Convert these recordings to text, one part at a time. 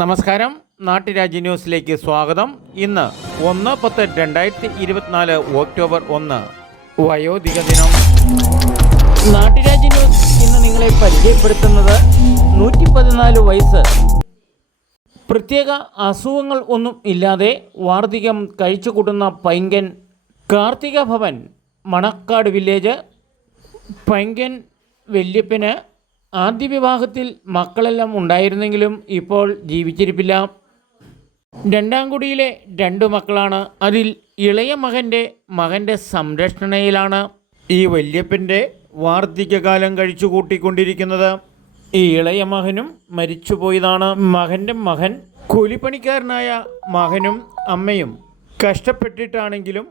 നമസ്കാരം, നാട്ടുരാജ്യ ന്യൂസിലേക്ക് സ്വാഗതം. ഇന്ന് 1/10/2024 ഒക്ടോബർ 1 വയോധിക ദിനം. നാട്ടുരാജ്യ ന്യൂസ് ഇന്ന് നിങ്ങളെ പരിചയപ്പെടുത്തുന്നത് 114 വയസ്സ് പ്രത്യേക അസുഖങ്ങൾ ഒന്നും ഇല്ലാതെ വാർദ്ധക്യം കഴിച്ചുകൂട്ടുന്ന പൈങ്കൻ കാർത്തിക ഭവൻ മണക്കാട് വില്ലേജ്. പൈങ്കൻ വല്യപ്പന് ആദ്യ വിവാഹത്തിൽ മക്കളെല്ലാം ഉണ്ടായിരുന്നെങ്കിലും ഇപ്പോൾ ജീവിച്ചിരിപ്പില്ല. രണ്ടാംകുടിയിലെ 2 മക്കളാണ്. അതിൽ ഇളയ മകൻ്റെ സംരക്ഷണയിലാണ് ഈ വല്യപ്പൻ്റെ വാർദ്ധക്യകാലം കഴിച്ചു കൂട്ടിക്കൊണ്ടിരിക്കുന്നത്. ഈ ഇളയ മകനും മരിച്ചുപോയതാണ്. മകൻ്റെ മകൻ കൂലിപ്പണിക്കാരനായ മകനും അമ്മയും കഷ്ടപ്പെട്ടിട്ടാണെങ്കിലും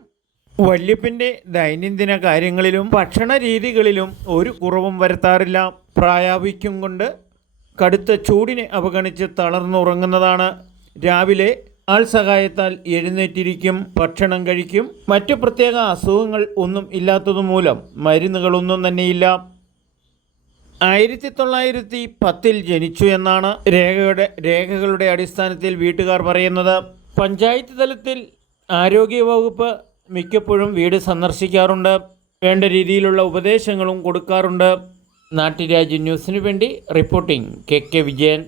വല്യപ്പൻ്റെ ദൈനംദിന കാര്യങ്ങളിലും ഭക്ഷണ രീതികളിലും ഒരു കുറവും വരുത്താറില്ല. പ്രായാധിക്യം കൊണ്ട് കടുത്ത ചൂടിനെ അവഗണിച്ച് തളർന്നുറങ്ങുന്നതാണ്. രാവിലെ ആൾ സഹായത്താൽ എഴുന്നേറ്റിരിക്കും, ഭക്ഷണം കഴിക്കും. മറ്റു പ്രത്യേക അസുഖങ്ങൾ ഒന്നും ഇല്ലാത്തതുമൂലം മരുന്നുകളൊന്നും തന്നെയില്ല. 1910 ജനിച്ചു എന്നാണ് രേഖകളുടെ അടിസ്ഥാനത്തിൽ വീട്ടുകാർ പറയുന്നത്. പഞ്ചായത്ത് തലത്തിൽ ആരോഗ്യവകുപ്പ് മിക്കപ്പോഴും വീട് സന്ദർശിക്കാറുണ്ട്. വേണ്ട രീതിയിലുള്ള ഉപദേശങ്ങളും കൊടുക്കാറുണ്ട്. നാട്ടുരാജ്യ ന്യൂസിനു വേണ്ടി റിപ്പോർട്ടിംഗ് KK വിജയൻ.